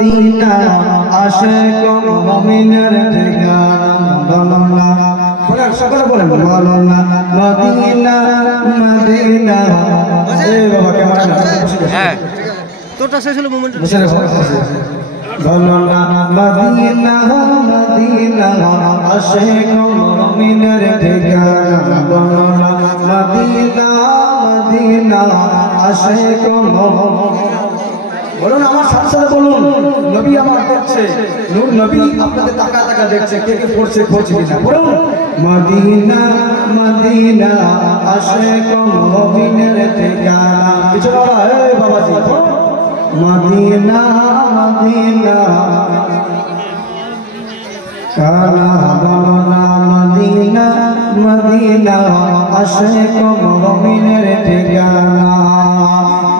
Medina Ashiq মুমিনের ঠিকানা বলো না বলেন সকলে বলেন বলো না মদিনা মদিনা এই বাবা ক্যামেরা হ্যাঁ তোরটা শেষ হলো মোমেন্ট বলো না মদিনা মদিনা আশিক মুমিনের ঠিকানা বলো না মদিনা মদিনা আশিক বলুন আমার সাথে সাথে বলুন নবী আমার দেখছে নূর নবী আপনাদের তাকা তাকা দেখছে কে কে পড়ছে পড়ছে কিনা বলুন মদিনা মদিনা আশিক মুমিনের ঠিকানা বিচরা এই বাবাজি মদিনা মদিনা কানা বাবা মদিনা মদিনা আশিক মুমিনের ঠিকানা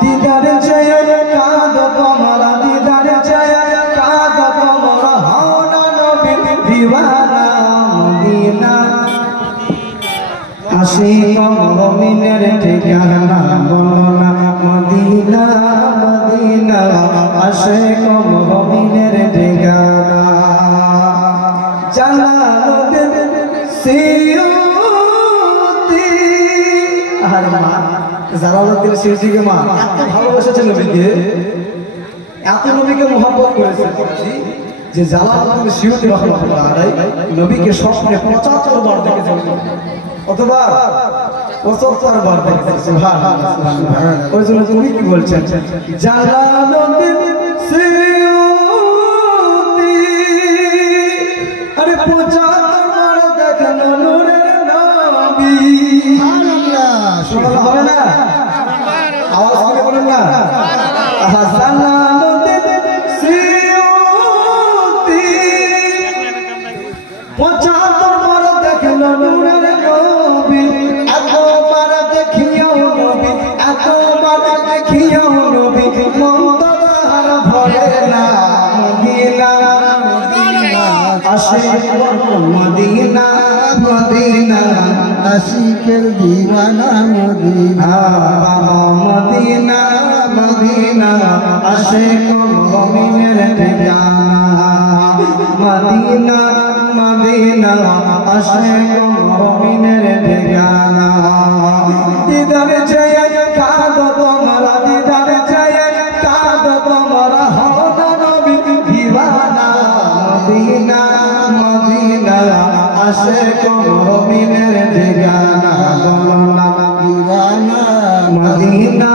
দিদার চাই কাদ তোমারা দিদার চাই কাদ তোমারা হও না নবী দিওয়ানা মদিনা আশিক মুমিনের ঠিকানা বলো না মদিনা মদিনা আশিক মুমিনের ঠিকানা জালালুদ্দিন সিয়ুতি আরে মা জালালুদ্দিন সিয়ুতিকে মা এত ভালোবাসেছে নবীকে এত নবীকে মোহাম্মত করেছে যে জালালুদ্দিন সিয়ুতি রাহমাতুল্লাহ আলাইহি নবীকে স্বপ্নে 75 বার দেখেছে কতবার 75 বার দেখেছে সুবহানাল্লাহ সুবহানাল্লাহ ওই জন্য তুমি কি বলছেন জালালুদ্দিন সিয়ুতি আরে 75 বার দেখেন নূরের নবী সুবহানাল্লাহ সুবহানাল্লাহ হবে না আওয়াজ করে বলুন না জালালুদ্দিন সিয়ুতি 75 বার দেখেন নূরের নবী এতবার দেখিও নবী এতবার দেখিও নবী মন তার ভরে না মদিনা আশিক মদিনা মদিনা আশিকের দিওয়ানা মদিনা বাবা মদিনা মদিনা আশিক মুমিনের ঠিকানা মদিনা মদিনা আশিক মুমিনের ঠিকানা দিদার চাই কাদ তোমরা দিদার চাই কাদ তোমরা হও না নবী দিওয়ানা মদিনা মদিনা আশিক মুমিনের ঠিকানা বলো না দিওয়ানা মদিনা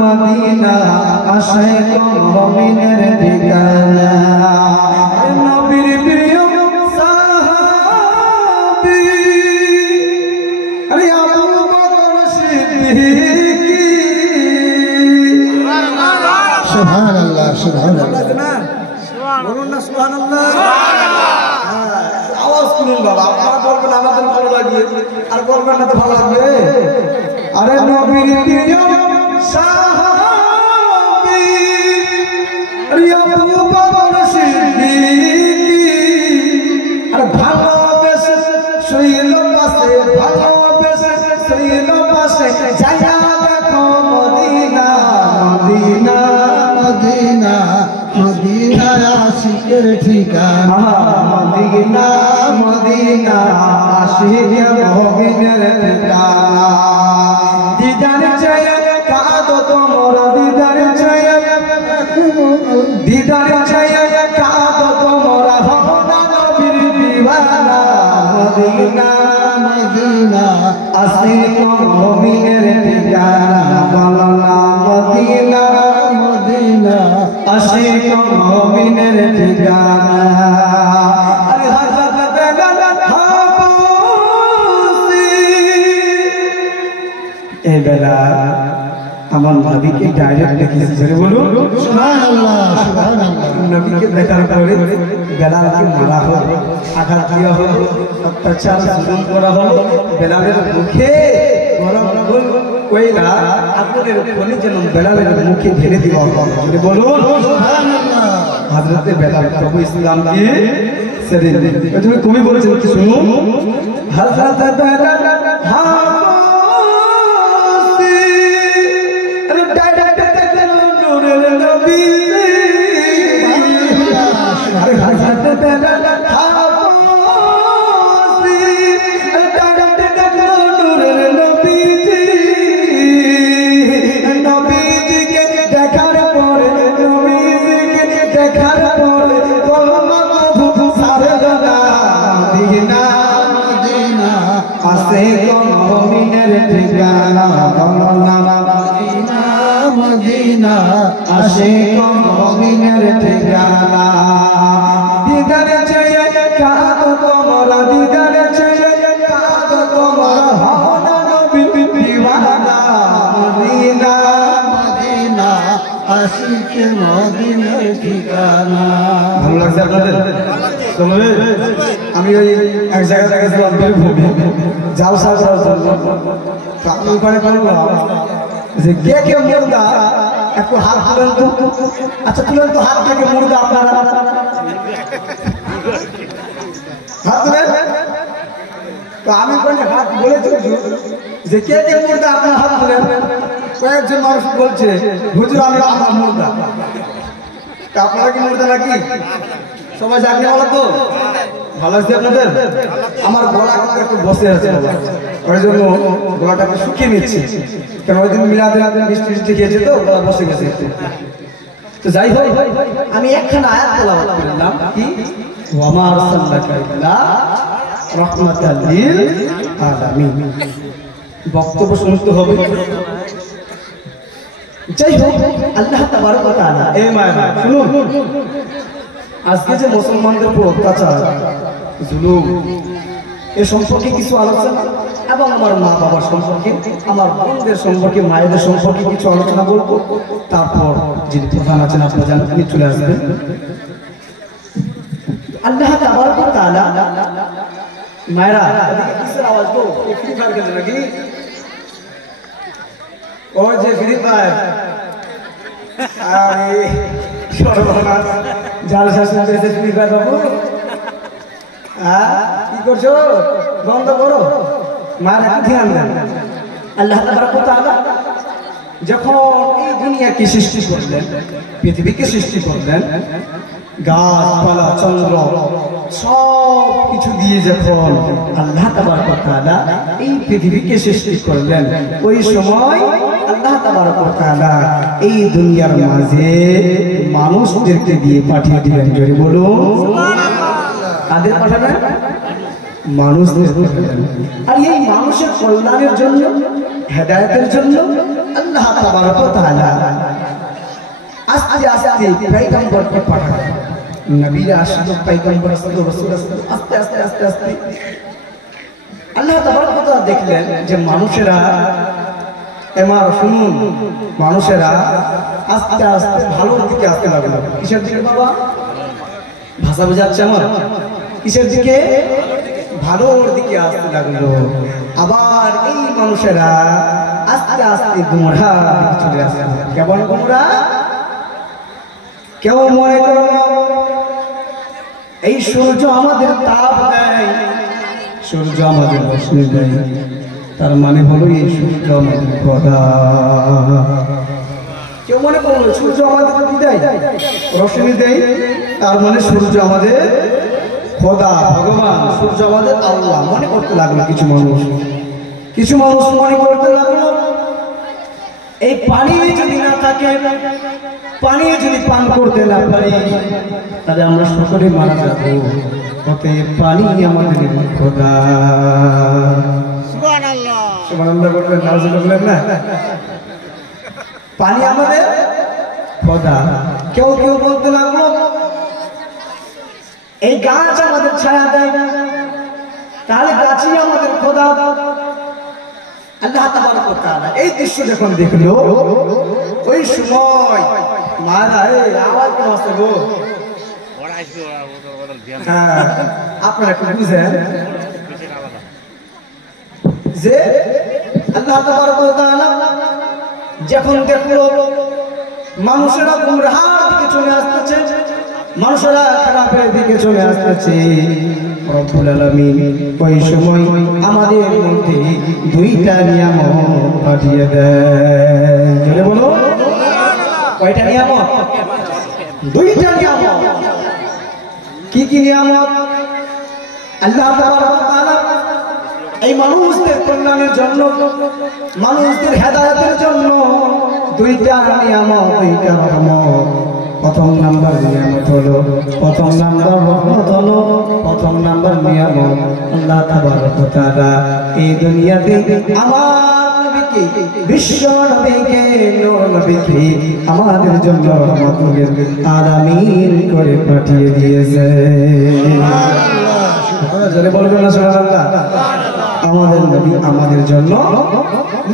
মদিনা আশিক মুমিনের ঠিকানা নবীর প্রিয় সাহাবী আরে আবু বকর সিদ্দিকী সুবহানাল্লাহ সুবহানাল্লাহ বলুন না সুবহানাল্লাহ আওয়াজ করুন বাবা আপনারা বলবেন আমাদের ভালো লাগবে আর বলবেন না তো ভালো লাগবে আরে নবীর প্রিয় সাহাবী আরে আবু বকর সিদ্দিকী আরে ভালোবেসে শৈল পাশে ভালোবেসে শৈল পাশে যায়া দেখো মদিনা মদিনা মদিনা মদিনা আশিকের ঠিকানা মদিনা মদিনা আশিক মুমিনের ঠিকানা দিদার চাই কাদ তোমরা দিদার চাই দিদার চাই কাদ তোমরা হও না নবীর দিওয়ানা মদিনা মদিনা আশিক মুমিনের ঠিকানা বলো না মদিনা মদিনা আশিক মুমিনের ঠিকানা আরে হযরত বেলাল হাবশী এই বেলাল আমার নবীকে ডাইরেক্ট দেখেছে জোরে বলুন সুবহানাল্লাহ সুবহানাল্লাহ নবীকে দেখার পরে বেলালকে মারা হলো আঘাত দেওয়া হলো অত্যাচার জুলুম করা হলো বেলালের মুখে গরম কয়লা আগুনের পানি যেন বেলালের মুখে ঢেলে দেওয়া হলো জোরে বলুন সুবহানাল্লাহ হযরত বেলাল প্রভু ইসলাম কি সেদিন তুমি বলেছেন কি শুনুন হযরত বেলাল হাবশী ডাইরেক্ট দেখেন নূরের নবী দেখার পরে কলমা কবু ছাড়ল না মদিনা মদিনা আসে মুমিনের ঠিকানা মদিনা মদিনা আসে মুমিনের ঠিকানা দিদার চাইয়ে কাঁদ তোমরা দিদার চাইয়ে কাঁদ তোমরা হওনা নবী দিওয়ানা মদিনা মদিনা আশিক মদিনার ঠিকানা। ভালো লাগছে আপনাদের? আমি ওই এক জায়গায় গেছিলাম বীরভূমে জালসা করার জন্য। আমি ওখানে বললাম যে কে কে মুর্দা একটু হাত তুলেন তো। আচ্ছা তুলেন তো হাত থেকে মুর্দা আপনারা হাত তুলেন। তো আমি হাত বলেছি যে কে কে মুর্দা আপনার হাত তুলেন। কয়েকজন মানুষ বলছে হুজুর আমি আমার মুর্দা। আপনারা কি মুর্দা নাকি? সবাই জানি বলো তো? ভালো আছে আপনাদের? আমার গলা কিন্তু একটু বসে আছে, ওই জন্য গলাটাকে শুকিয়ে নিচ্ছি। কারণ ওই দিন মিলাদে মিষ্টি মিষ্টি খেয়েছে তো গলা বসে গেছে। তো যাই হোক, আমি একখানা আয়াত তেলাওয়াত করলাম কি ওয়ামা আরসালনাকা ইল্লা রাহমাতাল লিল আলামিন। বক্তব্য শুনতে হবে। যাই হোক, আল্লাহ তাবারক ওয়া তাআলা এই মায়েরা শুনুন, আজকে যে মুসলমানদের উপর অত্যাচার জুলুম এ সম্পর্কে কিছু আলোচনা এবং আমার মা বাবার সম্পর্কে, আমার বোনদের সম্পর্কে, মায়েদের সম্পর্কে কিছু আলোচনা বলবো। তারপর যিনি প্রধান আছেন আপনারা জানেন, তিনি চলে আসবেন। আল্লাহ তাবারক ওয়া তাআলা মায়েরা কিসের আওয়াজ গো? ফ্রি ফায়ার খেলে নাকি? ওই যে ফ্রি ফায়ার কি করছো? বন্ধ করো। মায়ের ধ্যান দেন। আল্লাহ তাবারক ওয়া তাআলা যখন এই দুনিয়াকে সৃষ্টি করলেন, পৃথিবীকে সৃষ্টি করলেন, গাছপালা চন্দ্র সব কিছু দিয়ে যখন আল্লাহ তাবারক ওয়া তাআলা এই পৃথিবীকে সৃষ্টি করলেন, ওই সময় আল্লাহ তাবারক ওয়া তাআলা এই দুনিয়ার মাঝে মানুষদেরকে দিয়ে পাঠিয়ে দিলেন। জোরে বলুন সুবহানাল্লাহ। কাদের পাঠাবেন? মানুষদের পাঠাবেন। আর এই মানুষের কল্যাণের জন্য, হেদায়েতের জন্য আল্লাহ তাবারক ওয়া তাআলা আস্তে আস্তে পয়গম্বরকে পাঠালেন। নবীরা আসলো, পয়গম্বর আসলো, রাসূল আসলো, আস্তে আস্তে আস্তে আস্তে আল্লাহ তাবারক ওয়া তাআলা দেখলেন যে মানুষেরা এমার শুনুন, মানুষেরা আস্তে আস্তে ভালোর দিকে আসতে লাগলো। কিসের দিকে বাবা? ভাষা বোঝাচ্ছে আমার? কিসের দিকে? ভালোর দিকে আসতে লাগলো। আবার এই মানুষেরা আস্তে আস্তে গুমরাহ দিকে চলে আসছে। কেমন গুমরাহ? কেউ মনে করো এই সূর্য আমাদের তাপ দেয়, সূর্য আমাদের রশ্মি দেয়, তার মানে হলো এই সূর্য আমাদের খোদা। কেউ মনে করলো সূর্য আমাদের কি দেয়? রশ্মি দেয়, তার মানে সূর্য আমাদের খোদা, ভগবান। সূর্য আমাদের আল্লাহ মনে করতে লাগলো কিছু মানুষ। কিছু মানুষ মনে করতে লাগলো এই পানি যদি না থাকে, পানি যদি পান করতে না পারি, তাহলে আমরা সকলে মারা যাব। অতএব পানি আমাদের খোদা। সুবহানাল্লাহ সুবহানাল্লাহ বলবেন, নাউজুবিল্লাহ বলবেন না? পানি আমাদের খোদা। কেউ কেউ বলতে লাগলো এই গাছ আমাদের ছায়া দেয়, তাহলে গাছই আমাদের খোদা। আল্লাহ তাবারক ওয়া তাআলা এই দৃশ্য যখন দেখলো, ওই সময় মারা আওয়াজ কেন আসছে গো? আপনারা একটু বুঝেন যে আল্লাহ তাবারক ওয়া তাআলা যখন দেখলো মানুষেরা গুমরাহের দিকে চলে আসতেছে, মানুষেরা খারাপের দিকে চলে আসতেছে, রব্বুল আলামিন ওই সময় আমাদের মধ্যে দুইটা নিয়ামত পাঠিয়ে দেয়। জোরে বলো কয়টা নিয়ামত? দুইটা নিয়ামত। কি কি নিয়ামত? আল্লাহ তাবারক ওয়া তাআলা এই মানুষদের কল্যাণের জন্য, মানুষদের হেদায়েতের জন্য দুইটা নিয়ামত, দুইটা রহমত প্রথম নাম্বার নিয়ামত হলো, প্রথম নাম্বার রহমত হলো, প্রথম নাম্বার নিয়ামত আল্লাহ তাবারক ওয়া তাআলা এই দুনিয়াতে আমার নবীকে, বিশ্ব নবীকে, নূর নবীকে আমাদের জন্য রহমতুল আলামিন করে পাঠিয়ে দিয়েছে। জোরে বলবেন না সুবহানাল্লাহ। আমাদের নবী আমাদের জন্য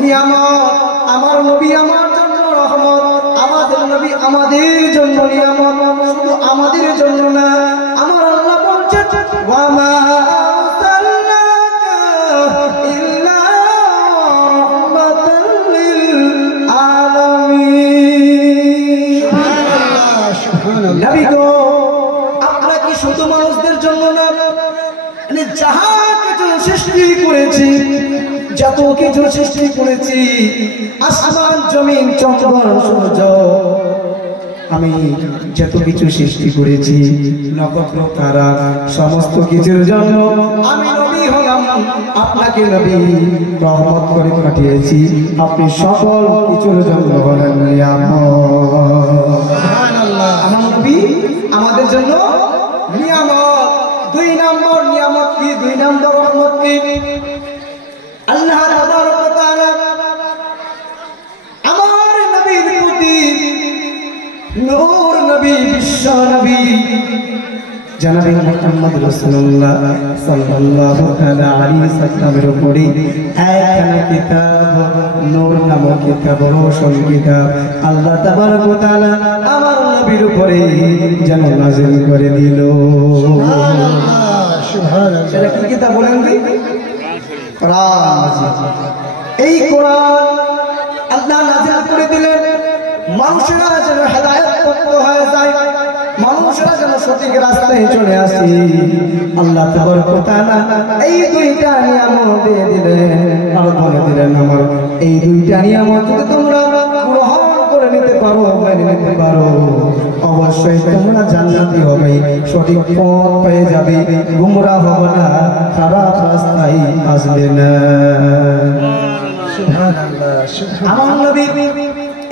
নিয়ামত, আমার নবী আমার জন্য রহমত, আমাদের নবী আমাদের জন্য নিয়ামত। শুধু আমাদের জন্য না, আমার আল্লাহ বলছেন ওয়া মা আরসালনাকা ইল্লা রাহমাতাল লিল আলামিন। সুবহানাল্লাহ, সুবহানাল্লাহ। নবী গো, আমরা কি শুধু মানুষদের জন্য না, যাহা কিছু সৃষ্টি করেছি, যত কিছু সৃষ্টি করেছি, আসমান জমিন চন্দ্র সূর্য, আমি যত কিছু সৃষ্টি করেছি, নক্ষত্র তারা, সমস্ত কিছুর জন্য আমি নবী হলাম, আপনাকে নবী রহমত করে পাঠিয়েছি। আপনি সকল কিছুর জন্য হলেন নিয়ামত। সুবহানাল্লাহ। আমার নবী আমাদের জন্য নিয়ামত। দুই নম্বর নিয়ামত কি? দুই নম্বর রহমত কি? আল্লাহ তাবারক ওয়া তাআলা আমার নবীর প্রতি, নূর নবী, বিশ্ব নবী জনাবে মুহাম্মদ রাসূলুল্লাহ সাল্লাল্লাহু তাআলা আলাইহি সাল্লামের উপরে একখানা কিতাব, নূর নামক কিতাব, রোশন কিতাব আল্লাহ তাবারক ওয়া তাআলা আমার নবীর উপরে যেন নাযিল করে দিল। সুবহানাল্লাহ, সুবহানাল্লাহ। সেটা কি কিতাব বলেন দিই? কোরআন মাজিদ। এই কোরআন আল্লাহ নাযিল করে দিলেন, মানুষেরা যেন হেদায়েত প্রাপ্ত হয়ে যায়, মানুষেরা যেন সঠিক রাস্তায় চলে আসে। আল্লাহ তাবারক ওয়া তাআলা এই দুইটা নিয়ামত দিয়ে দিলেন, আর বলে দিলেন আমার এই দুইটা নিয়ামত যদি তোমরা গ্রহণ করে নিতে পারো, মেনে নিতে পারো, অবশ্যই তোমরা জান্নাতি হবে, সঠিক পথ পেয়ে যাবে, গুমরা হবে না, খারাপ রাস্তায় আসবে না। সুবহানাল্লাহ, সুবহানাল্লাহ। আমার নবী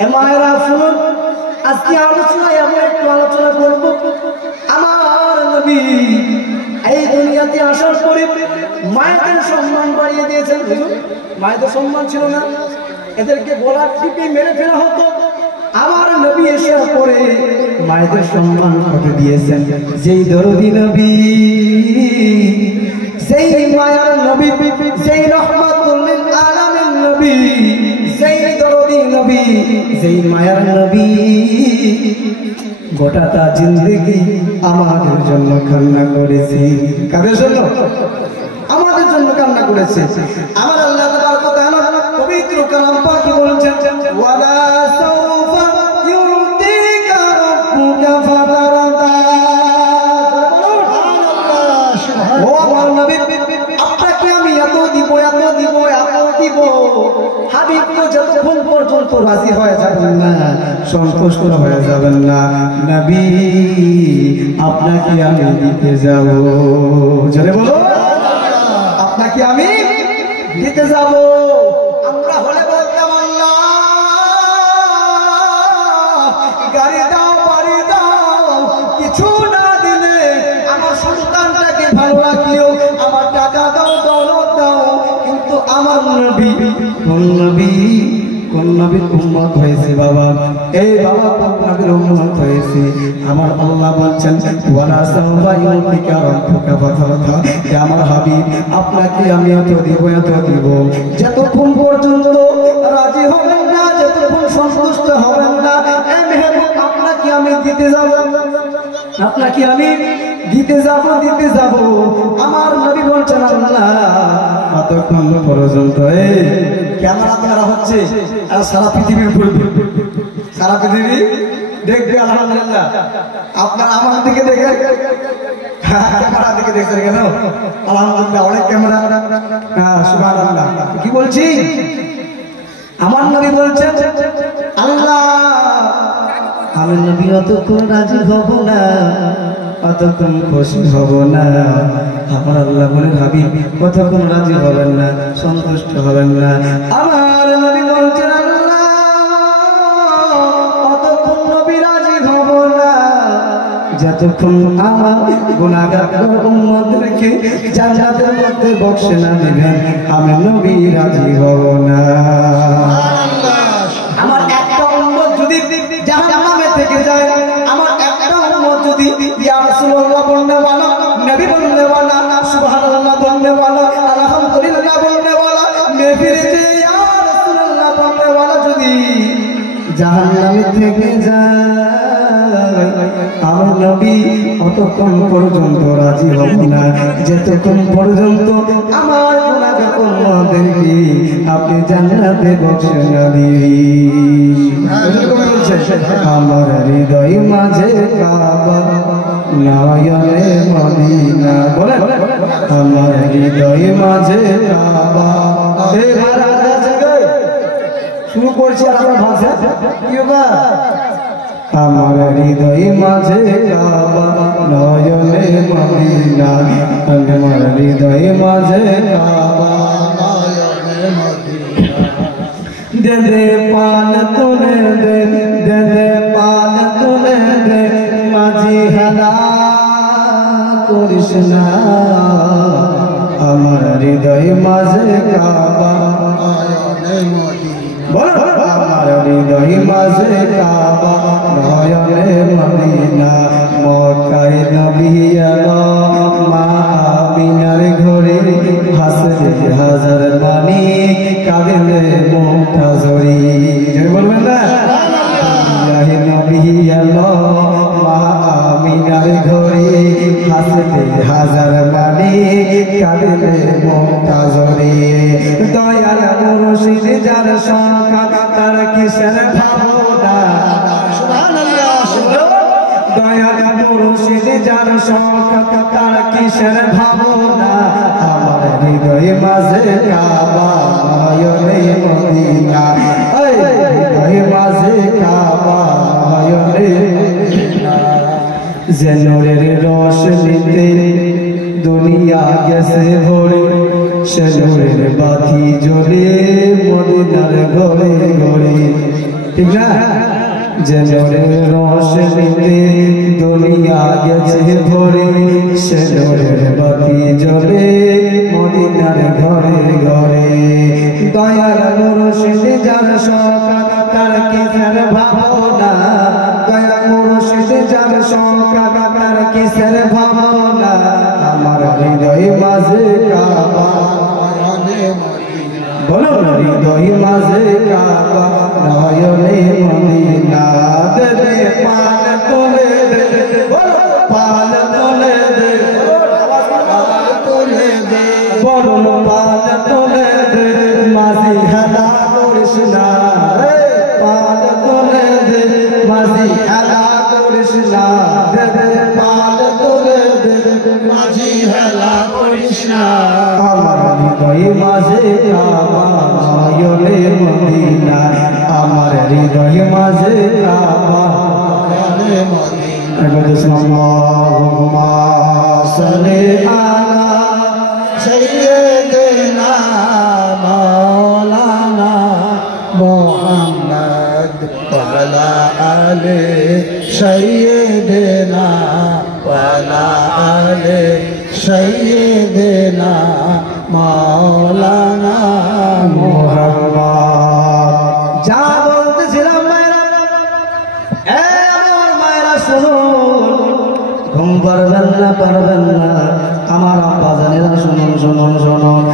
এমায়েরা শুনুন, আজকে আলোচনায় আমরা একটু আলোচনা করব। আমার নবী এই দুনিয়াতে আসার পরে মায়েদের সম্মান বাড়িয়ে দিয়েছেন। মায়েদের সম্মান ছিল না, এদেরকে গলা টিপে মেরে ফেলা হতো। আমার নবী এসার পরে মায়েদের সম্মান কত দিয়েছেন। যেই দরদি নবী, সেই মায়ার নবী, সেই রহমাতুল লিল আলামিন নবী, সেই দরদি নবী, সেই মায়ার নবী গোটাটা জিন্দেগি আমাদের জন্য কান্না করেছে। কাদের জন্য? আমাদের জন্য কান্না করেছে। আমার আল্লাহ তাবারক ওয়া তাআলা পবিত্র কালাম পাকে বলেছেন ওয়ালা সাউফা ইউতিকা রাব্বুকা ফাতারদা। ও আমার নবী, আপনাকে আমি এত দিব, এত দিব, এত দিব, হাবিব তো যতক্ষণ পর্যন্ত রাজি হয়ে যাবেন না, সন্তুষ্ট হয়ে যাবেন না, নবী আপনাকে আমি দিতে যাব। জোরে বলো, আপনাকে আমি দিতে যাব। আমরা হলে বলতাম আল্লাহ গাড়ি দাও, বাড়ি দাও, কিছু না দিলে আমার সন্তানটাকে ভালো রাখিও, আমার টাকা দাও, দৌলত দাও, কিন্তু আমার নবী কোন নবী, কোন নবীর উম্মত হয়েছে বাবা? এই বাবা কোন নবীর উম্মত হয়েছে? আমার আল্লাহ বলছেন ওয়ালা সাওফা ইউতিকা রাব্বুকা ফাতারদা। হে আমার হাবিব, আপনাকে আমি এত দিব, এত দিব, যতক্ষণ পর্যন্ত রাজি হবেন না, যতক্ষণ সন্তুষ্ট হবেন না, এ মেহবুব আপনাকে আমি দিতে যাব, আপনাকে আমি দিতে যাব, দিতে যাব। আমার নবী বলছেন আল্লাহ কতক্ষণ পর্যন্ত? এই ক্যামেরা দ্বারা হচ্ছে সারা পৃথিবীর ঘুরবে, সারা পৃথিবী দেখবে। আলহামদুলিল্লাহ, আপনার আমার দিকে দেখে ক্যামেরা দিকে দেখছেন কেন? আলহামদুলিল্লাহ, অনেক ক্যামেরা। সুবহানাল্লাহ। কি বলছি? আমার নবী বলছেন আল্লাহ আমি নবী অতক্ষণ রাজি হব না, অতক্ষণ খুশি হব না। আমার আল্লাহ বলেন হাবিব কতক্ষণ রাজি হবেন না, সন্তুষ্ট হবেন না। আমার নবী বলছেন আল্লাহ অতক্ষণ নবী রাজি হব না, যতক্ষণ আমার গুনাহগার উম্মতকে জান্নাতের মধ্যে বক্সে না নেবেন আমি নবী রাজি হব না। আমার একটা উম্মত যদি জাহান্নামে থেকে যায়, আমার একটা উম্মত যদি ইয়া রাসূলুল্লাহ বলনে वाला, নবী বলনে वाला, সুবহানাল্লাহ বলনে वाला, আলহামদুলিল্লাহ বলনে वाला, মেহফিলে যে ইয়া রাসূলুল্লাহ বলনে वाला যদি জাহান্নামে থেকে যায়, আমার নবী অতক্ষণ পর্যন্ত রাজি হব না যতক্ষণ পর্যন্ত আমার গুনাহগার উম্মতদেরকে আপনি জান্নাতে বক্সে না দিবেন। আমার হৃদয় মাঝে কাবা নয়নে মদিনা, বলেন আমার হৃদয় মাঝে কাবা। শুরু করছি আমরা ভাষা কি হোগা, আমার হৃদয় মাঝে কাবা নয়নে মদিনা, আমার হৃদয় মাঝে কাবা নয়নে মদিনা। দে দে পান তুলে দে, দে দে পান তুলে দে, মাঝি হেলা করিস না, আমার হৃদয় মাঝে কাবা নয়নে মদিনা, আমার হৃদয় মাঝে কাবা নয়নে মদিনা। মক্কায় নবী এলো মা আমিনার ঘরে, হাসরে হাজার মানি কাঁদলে মুখটা জড়ি, বলবেন না নবী এলো মা আমিনার ঘরে, হাসরে হাজার মানি কাঁদলে মুখটা জড়ি। দয়াল মুর্শিদ যার সংখ্যা তার কিসের ভাবনা, দয়াল মুর্শিদ যার সংখ্যা তার কিসের ভাবনা, আমার হৃদয় মাঝে কাবা নয়নে মদিনা, হৃদয় মাঝে কাবা নয়নে মদিনা। যে নূরের রস নিতে দুনিয়া গেছে ভরে, সে নূরের বাতি জ্বলে মদিনার ঘরে ঘরে, ঠিক না? যে নূরের রস নিতে দুনিয়া গেছে ভরে, সে নূরের বাতি জ্বলে মদিনার ঘরে ঘরে। দয়াল মুর্শিদ যার সরকার তার কিসের ভাবনা, দয়াল মুর্শিদ যার সরকার তার কিসের ভাবনা, আমার হৃদয় মাঝে কাবা নয়নে মদিনা, বলো হৃদয় মাঝে কাবা নয়নে মদিনা। দে দে পান তোলে দে, বলো পান তোলে দে, পান তোলে দে, বলো পান তোলে দে, মাঝি হেলা করিস না, পান তোলে দে, মাঝি হেলা করিস না, দে দে পান তোলে দে, মাঝি হেলা করিস না। আমার হৃদয় মাঝে কাবা নয়নে মদিনা, আমার হৃদয় মাঝে কাবা নয়নে মদিনা। আল্লাহুম্মা সাল্লি আলা সাইয়্যিদিনা মাওলানা মুহাম্মদ ওয়া আলা আলি সাইয়্যিদিনা ওয়া আলা আলি সাইয়্যিদিনা মাওলানা মুহাম্মদ। যা বলতেছিলাম মায়েরা, আমার মায়েরা শুনুন, ঘুম পারবেন না, পারবেন না, আমার আব্বা জানেরা শুনুন শুনুন শুনুন।